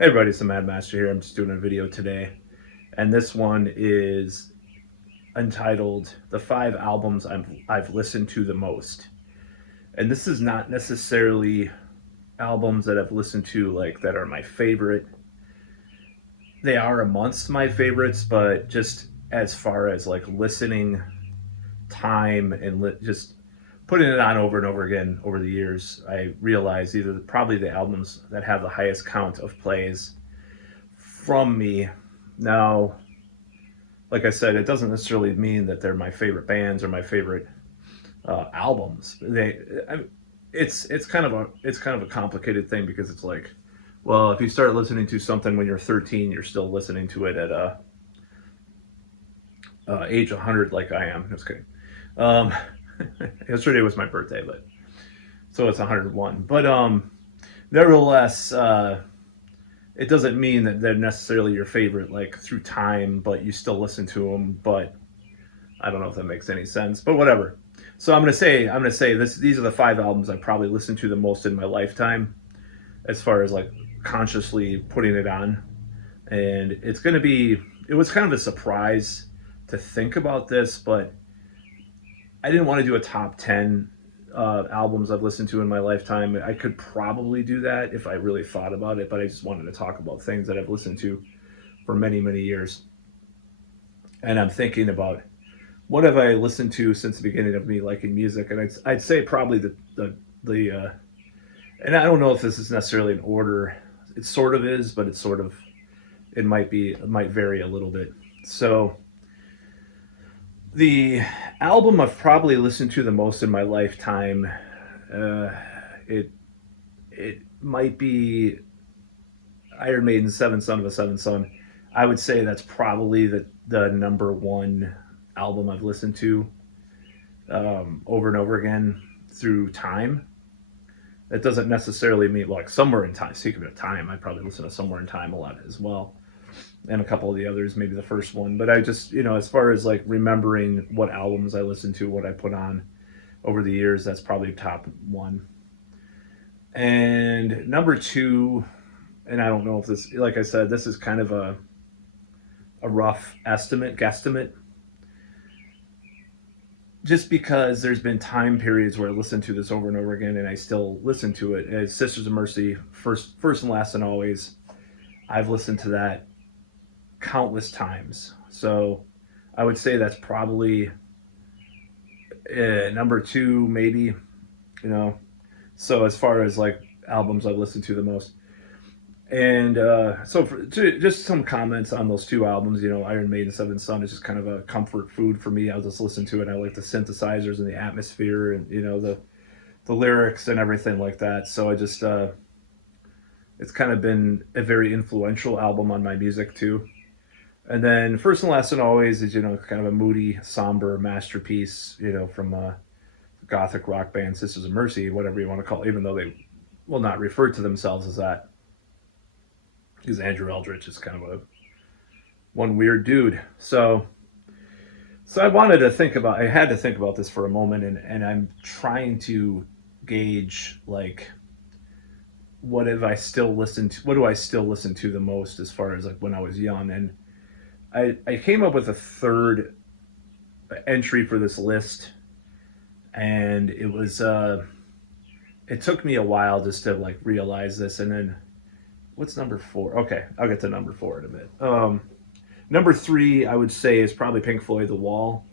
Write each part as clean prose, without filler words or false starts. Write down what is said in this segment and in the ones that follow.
Hey everybody, it's the MadMaster here. I'm just doing a video today, and this one is entitled "The 5 Albums I've Listened to the Most." And this is not necessarily albums that I've listened to like that are my favorite. They are amongst my favorites, but just as far as like listening time and just putting it on over and over again over the years, I realized probably the albums that have the highest count of plays from me. Now, like I said, it doesn't necessarily mean that they're my favorite bands or my favorite albums. It's kind of a complicated thing because it's like, well, if you start listening to something when you're 13, you're still listening to it at age 100, like I am. Just kidding. Um, Yesterday was my birthday, but so it's 101. But nevertheless, it doesn't mean that they're necessarily your favorite like through time, but you still listen to them. But I don't know if that makes any sense, but whatever. So I'm gonna say this. These are the 5 albums I probably listened to the most in my lifetime, as far as like consciously putting it on. And it was kind of a surprise to think about this, but I didn't want to do a top 10 albums I've listened to in my lifetime. I could probably do that if I really thought about it, but I just wanted to talk about things that I've listened to for many, many years. And I'm thinking about what have I listened to since the beginning of me liking music, and I'd say probably the and I don't know if this is necessarily an order. It sort of is, but it might vary a little bit. So the album I've probably listened to the most in my lifetime, uh, it it might be Iron Maiden's Seventh Son of a Seventh Son. I would say that's probably the number one album I've listened to over and over again through time. That doesn't necessarily mean like Somewhere in Time. Speaking of time, I probably listen to Somewhere in Time a lot as well, and a couple of the others, maybe the first one. But I just, as far as like remembering what albums I listened to, what I put on over the years, that's probably top one. And number two, and I don't know if this, like I said, this is kind of a rough guesstimate, just because there's been time periods where I listen to this over and over again and I still listen to it. As Sisters of Mercy, first and last and always, I've listened to that countless times. So I would say that's probably number two, maybe. You know, so as far as like albums I've listened to the most, and just some comments on those 2 albums. Iron Maiden Seventh Son is just kind of a comfort food for me. I'll just listen to it. I like the synthesizers and the atmosphere, and the lyrics and everything like that. So I just it's kind of been a very influential album on my music too. And then First and Last and Always is kind of a moody, somber masterpiece. From gothic rock band Sisters of Mercy, whatever you want to call it, even though they will not refer to themselves as that, because Andrew Eldritch is kind of one weird dude. So I had to think about this for a moment, and I'm trying to gauge like what do I still listen to the most as far as like when I was young. And I came up with a third entry for this list, and it took me a while just to like realize this. And then what's number 4? Okay, I'll get to number 4 in a bit. Number 3, I would say, is probably Pink Floyd The Wall,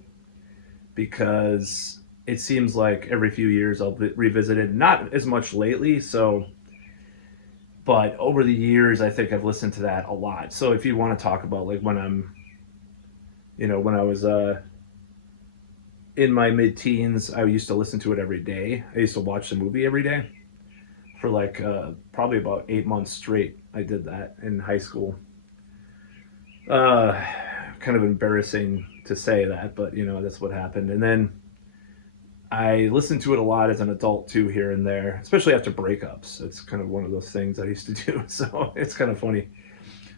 because it seems like every few years I'll revisit it. Not as much lately, but over the years I think I've listened to that a lot. So if you want to talk about like when I was in my mid-teens, I used to listen to it every day. I used to watch the movie every day for like probably about 8 months straight. I did that in high school. Kind of embarrassing to say that, but that's what happened. And then I listened to it a lot as an adult too, here and there, especially after breakups. It's kind of one of those things I used to do. So it's kind of funny.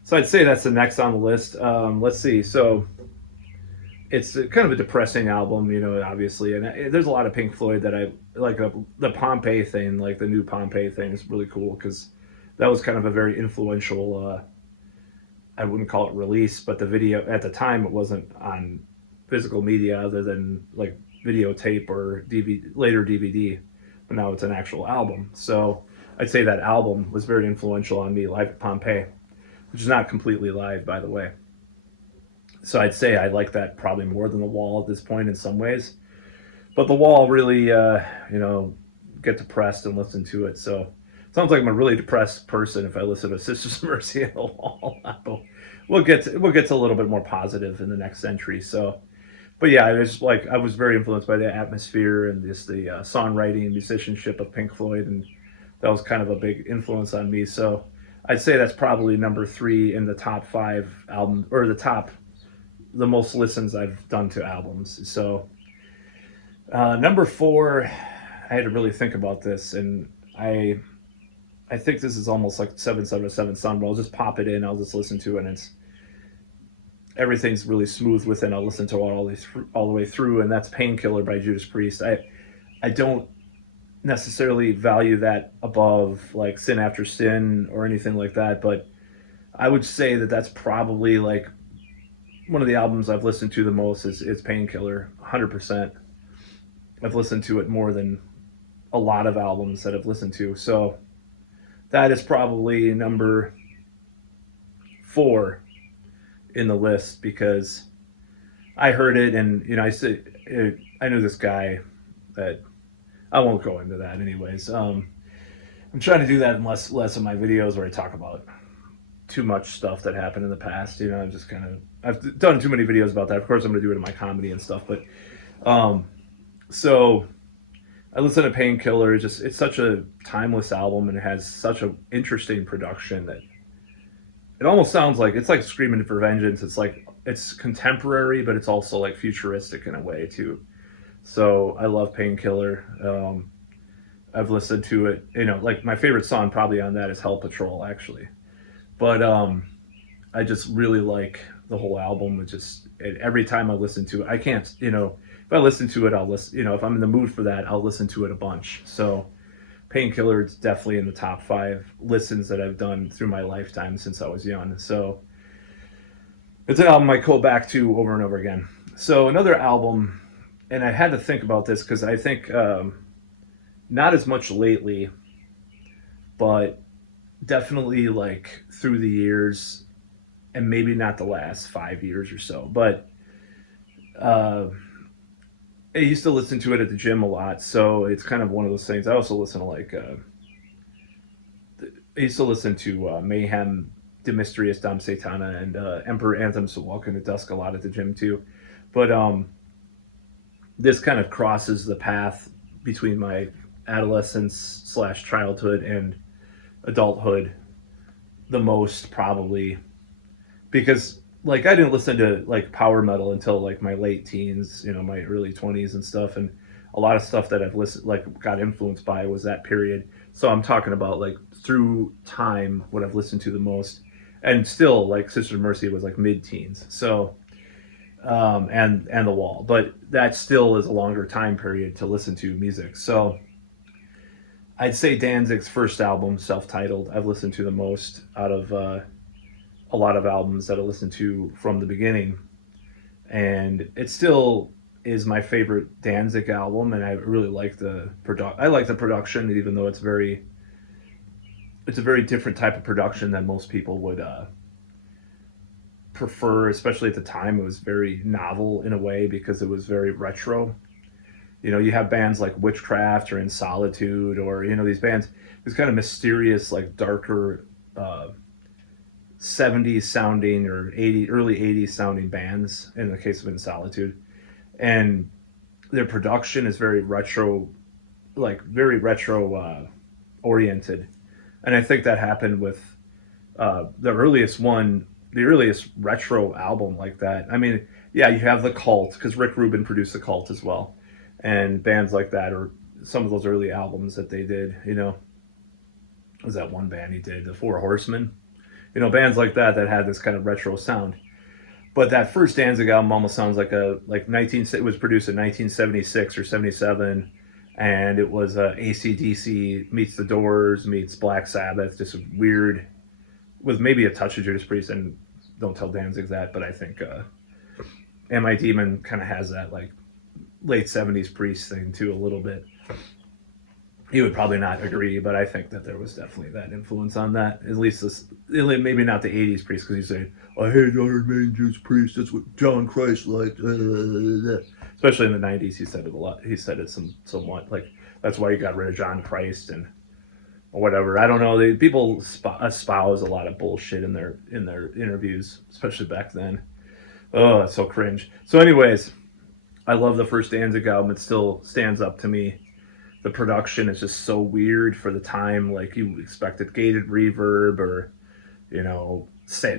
So I'd say that's the next on the list. Let's see. So it's kind of a depressing album, obviously. And there's a lot of Pink Floyd that I like. The Pompeii thing, like the new Pompeii thing, is really cool because that was kind of a very influential, I wouldn't call it release, but the video at the time, it wasn't on physical media other than like videotape or DVD, later DVD, but now it's an actual album. So I'd say that album was very influential on me, Live at Pompeii, which is not completely live, by the way. So I'd say I like that probably more than The Wall at this point in some ways. But The Wall really, get depressed and listen to it. So it sounds like I'm a really depressed person if I listen to Sisters of Mercy and The Wall. We'll get to a little bit more positive in the next entry. So, but yeah, I was very influenced by the atmosphere and just the songwriting and musicianship of Pink Floyd, and that was kind of a big influence on me. So I'd say that's probably number 3 in the top 5 albums, or the most listens I've done to albums. So number 4, I had to really think about this, and I think this is almost like 777 Sun, but I'll just pop it in, I'll just listen to it, and everything's really smooth within. I'll listen to it all the way through, and that's Painkiller by Judas Priest. I don't necessarily value that above like Sin After Sin or anything like that, but I would say that that's probably like one of the albums I've listened to the most is Painkiller, 100%. I've listened to it more than a lot of albums that I've listened to. So that is probably number 4 in the list, because I heard it, and I knew this guy that I won't go into that anyways. I'm trying to do that in less of my videos where I talk about too much stuff that happened in the past. I've done too many videos about that. Of course, I'm going to do it in my comedy and stuff, but so I listen to Painkiller. It's such a timeless album, and it has such an interesting production that it almost sounds like it's like Screaming for Vengeance. It's like it's contemporary, but it's also like futuristic in a way too. So I love Painkiller. I've listened to it. Like my favorite song probably on that is Hell Patrol, actually. But I just really like the whole album. Every time I listen to it, I can't. If I listen to it, I'll listen. If I'm in the mood for that, I'll listen to it a bunch. So Painkiller is definitely in the top 5 listens that I've done through my lifetime since I was young. So it's an album I go back to over and over again. So another album, and I had to think about this because I think not as much lately, but definitely like through the years, and maybe not the last 5 years or so, but I used to listen to it at the gym a lot, so it's kind of one of those things. I also listen to I used to listen to Mayhem, De Mysteriis Dom Satana, and Emperor Anthems to Walk in the Dusk a lot at the gym too. But this kind of crosses the path between my adolescence / childhood and adulthood the most, probably, because like I didn't listen to like power metal until like my late teens, my early 20s and stuff, and a lot of stuff that I've got influenced by was that period. So I'm talking about like through time what I've listened to the most, and still like Sisters of Mercy was like mid-teens. So and The Wall, but that still is a longer time period to listen to music. So I'd say Danzig's first album, self-titled, I've listened to the most out of a lot of albums that I listened to from the beginning, and it still is my favorite Danzig album, and I really like the production, even though it's a very different type of production than most people would prefer, especially at the time. It was very novel in a way because it was very retro. You have bands like Witchcraft or In Solitude, or these bands, these kind of mysterious, like darker 70s sounding or early 80s sounding bands in the case of In Solitude, and their production is very retro oriented, and I think that happened with the earliest retro album like that. I mean, yeah, you have The Cult, because Rick Rubin produced The Cult as well, and bands like that, or some of those early albums that they did. Was that one band he did, The Four Horsemen? Bands like that had this kind of retro sound. But that first Danzig album almost sounds like it was produced in 1976 or 77, and it was AC/DC meets The Doors meets Black Sabbath, just weird, with maybe a touch of Judas Priest, and don't tell Danzig that, but I think Am I Demon kind of has that like late 70s Priest thing too a little bit. He would probably not agree, but I think that there was definitely that influence on that. At least this, maybe not the 80s Priest, because he said, I hate Iron Maiden, Judas Priest, that's what John Christ liked. Especially in the 90s, he said it a lot. He said it somewhat. Like, that's why he got rid of John Christ and or whatever. I don't know. People espouse a lot of bullshit in their interviews, especially back then. Oh, it's so cringe. So anyways, I love the first Danzig album. It still stands up to me. The production is just so weird for the time. Like, you expected gated reverb or,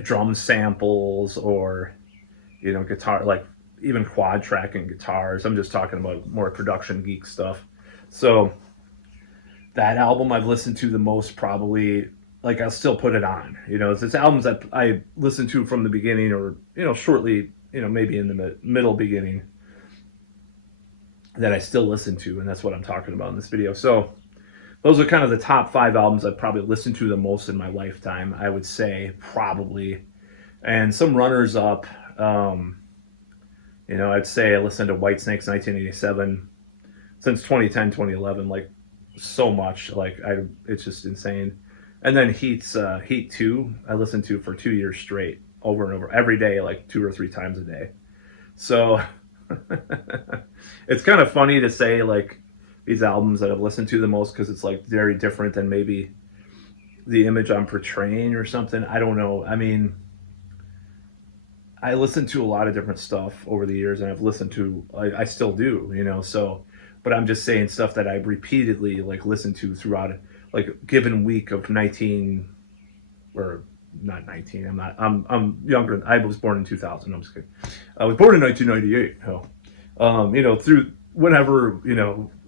drum samples or, guitar, like even quad tracking guitars. I'm just talking about more production geek stuff. So that album I've listened to the most, probably, like, I'll still put it on. It's albums that I listened to from the beginning or, shortly, maybe in the middle beginning, that I still listen to, and that's what I'm talking about in this video. So those are kind of the top 5 albums I've probably listened to the most in my lifetime, I would say, probably. And some runners up, I'd say I listened to Whitesnake's 1987 since 2010, 2011, like, so much. Like, it's just insane. And then Heat 2, I listened to for 2 years straight, over and over, every day, like 2 or 3 times a day. So it's kind of funny to say, like, these albums that I've listened to the most, because it's like very different than maybe the image I'm portraying or something. I don't know. I mean, I listened to a lot of different stuff over the years, and I've listened to, I still do, so, but I'm just saying stuff that I repeatedly, like, listened to throughout, like, a given week of 19, or not 19, I'm younger. I was born in 2000. I'm just kidding. I was born in 1998. Through whenever,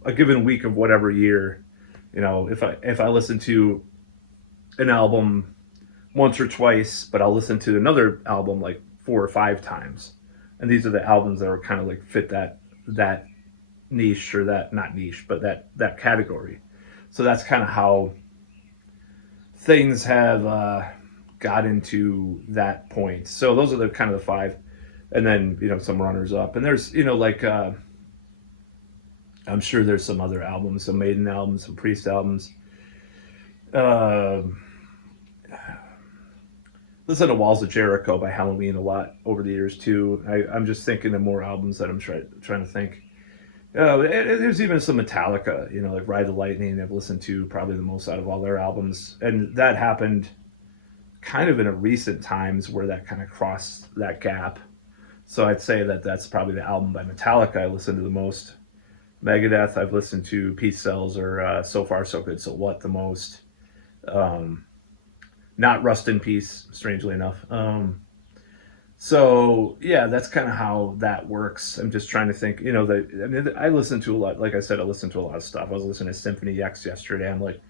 a given week of whatever year, if I listen to an album once or twice, but I'll listen to another album like 4 or 5 times. And these are the albums that are kind of like fit that niche, or that, not niche, but that category. So that's kind of how things have got into that point. So those are the kind of the 5, and then some runners up, and there's like I'm sure there's some other albums, some Maiden albums, some Priest albums. Listen to Walls of Jericho by Halloween a lot over the years too. I'm just thinking of more albums that I'm trying to think. There's even some Metallica, like Ride the Lightning, I've listened to probably the most out of all their albums, and that happened kind of in a recent times where that kind of crossed that gap. So I'd say that that's probably the album by Metallica I listen to the most. Megadeth I've listened to Peace Cells or So Far So Good So What the most. Not Rust in Peace, strangely enough. So yeah, that's kind of how that works. I'm just trying to think, I listen to a lot. Like I said, I listen to a lot of stuff. I was listening to Symphony X yesterday. I'm like,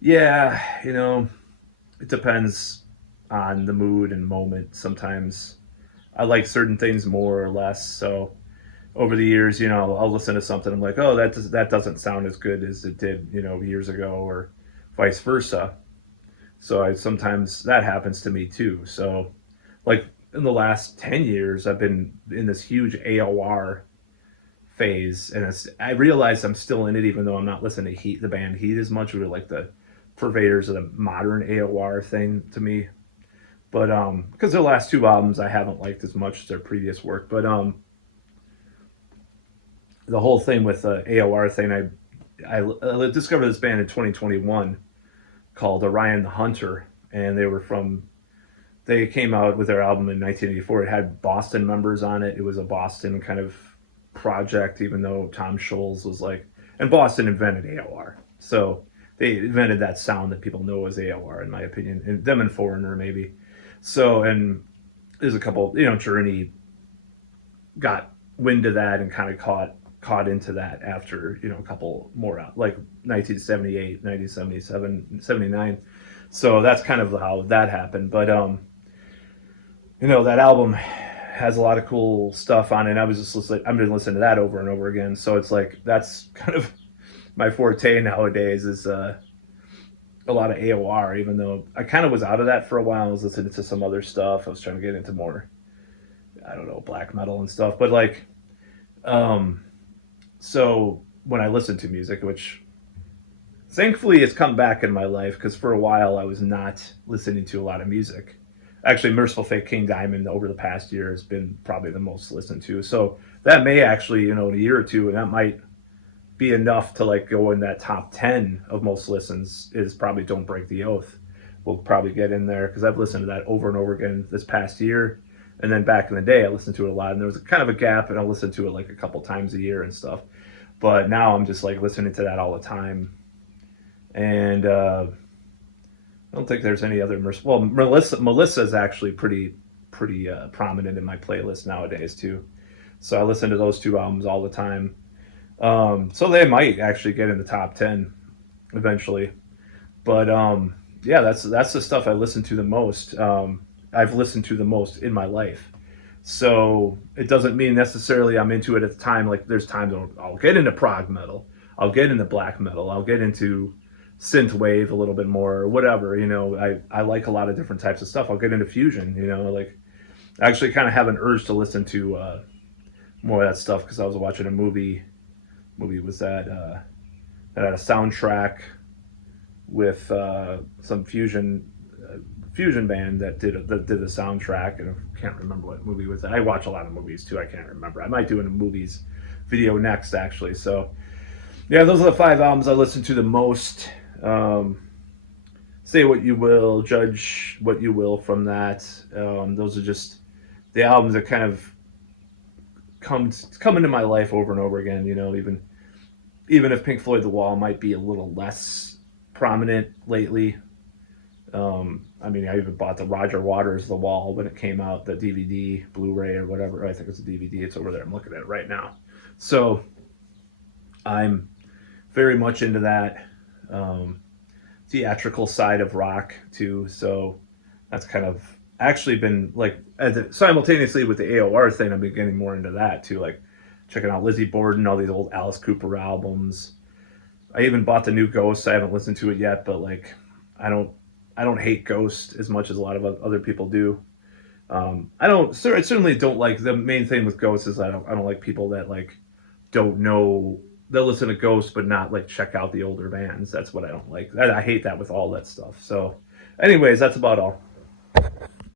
yeah, it depends on the mood and moment. Sometimes I like certain things more or less. So over the years, I'll listen to something. I'm like, oh, that doesn't sound as good as it did, years ago, or vice versa. So sometimes that happens to me too. So, like, in the last 10 years, I've been in this huge AOR phase, and I realize I'm still in it, even though I'm not listening to the band Heat as much. We're like the purveyors of the modern AOR thing to me. But because their last 2 albums I haven't liked as much as their previous work. But the whole thing with the AOR thing, I discovered this band in 2021 called Orion the Hunter, and they came out with their album in 1984. It had Boston members on it. It was a Boston kind of project, even though Tom Scholz was like, and Boston invented AOR. So they invented that sound that people know as AOR, in my opinion, and them and Foreigner maybe. So, and there's a couple, Journey got wind of that and kind of caught into that after, a couple more out, like 1978, 1977, 79. So that's kind of how that happened. But, that album has a lot of cool stuff on it. And I've been listening to that over and over again. So it's like, that's kind of my forte nowadays is a lot of AOR, even though I kind of was out of that for a while. I was listening to some other stuff. I was trying to get into more, I don't know, black metal and stuff. But like, so when I listen to music, which thankfully it's come back in my life, because for a while I was not listening to a lot of music. Actually, Merciful Fate King Diamond over the past year has been probably the most listened to. So that may actually, you know, in a year or two, and that might be enough to like go in that top 10 of most listens, is probably Don't Break the Oath. We'll probably get in there because I've listened to that over and over again this past year. And then back in the day, I listened to it a lot, and there was kind of a gap, and I listened to it like a couple times a year and stuff. But now I'm just like listening to that all the time. And I don't think there's any other well, Melissa is actually pretty prominent in my playlist nowadays too. So I listen to those two albums all the time. So they might actually get in the top 10 eventually. But yeah, that's the stuff I listen to the most. I've listened to the most in my life. So it doesn't mean necessarily I'm into it at the time. Like there's times I'll get into prog metal, I'll get into black metal, I'll get into synth wave a little bit more, or whatever. You know, I like a lot of different types of stuff. I'll get into fusion. You know, like I actually kind of have an urge to listen to more of that stuff because I was watching a movie was that had a soundtrack with some fusion band that did the soundtrack, and I can't remember what movie it was. I watch a lot of movies too. I can't remember. I might do a movies video next actually. So yeah, those are the 5 albums I listen to the most. Say what you will, judge what you will from that. Those are just the albums that kind of come into my life over and over again. You know, even if Pink Floyd The Wall might be a little less prominent lately. I mean, I even bought the Roger Waters The Wall when it came out, the DVD, Blu-ray or whatever. I think it's a DVD. It's over there. I'm looking at it right now. So I'm very much into that theatrical side of rock too. So that's kind of actually been like simultaneously with the AOR thing, I've been getting more into that too, like checking out Lizzie Borden, all these old Alice Cooper albums. I even bought the new Ghost. I haven't listened to it yet, but like I don't hate Ghost as much as a lot of other people do. I certainly don't like, the main thing with Ghost is I don't like people that like don't know, they'll listen to Ghost but not like check out the older bands. That's what I don't like. I hate that with all that stuff. So anyways, that's about all.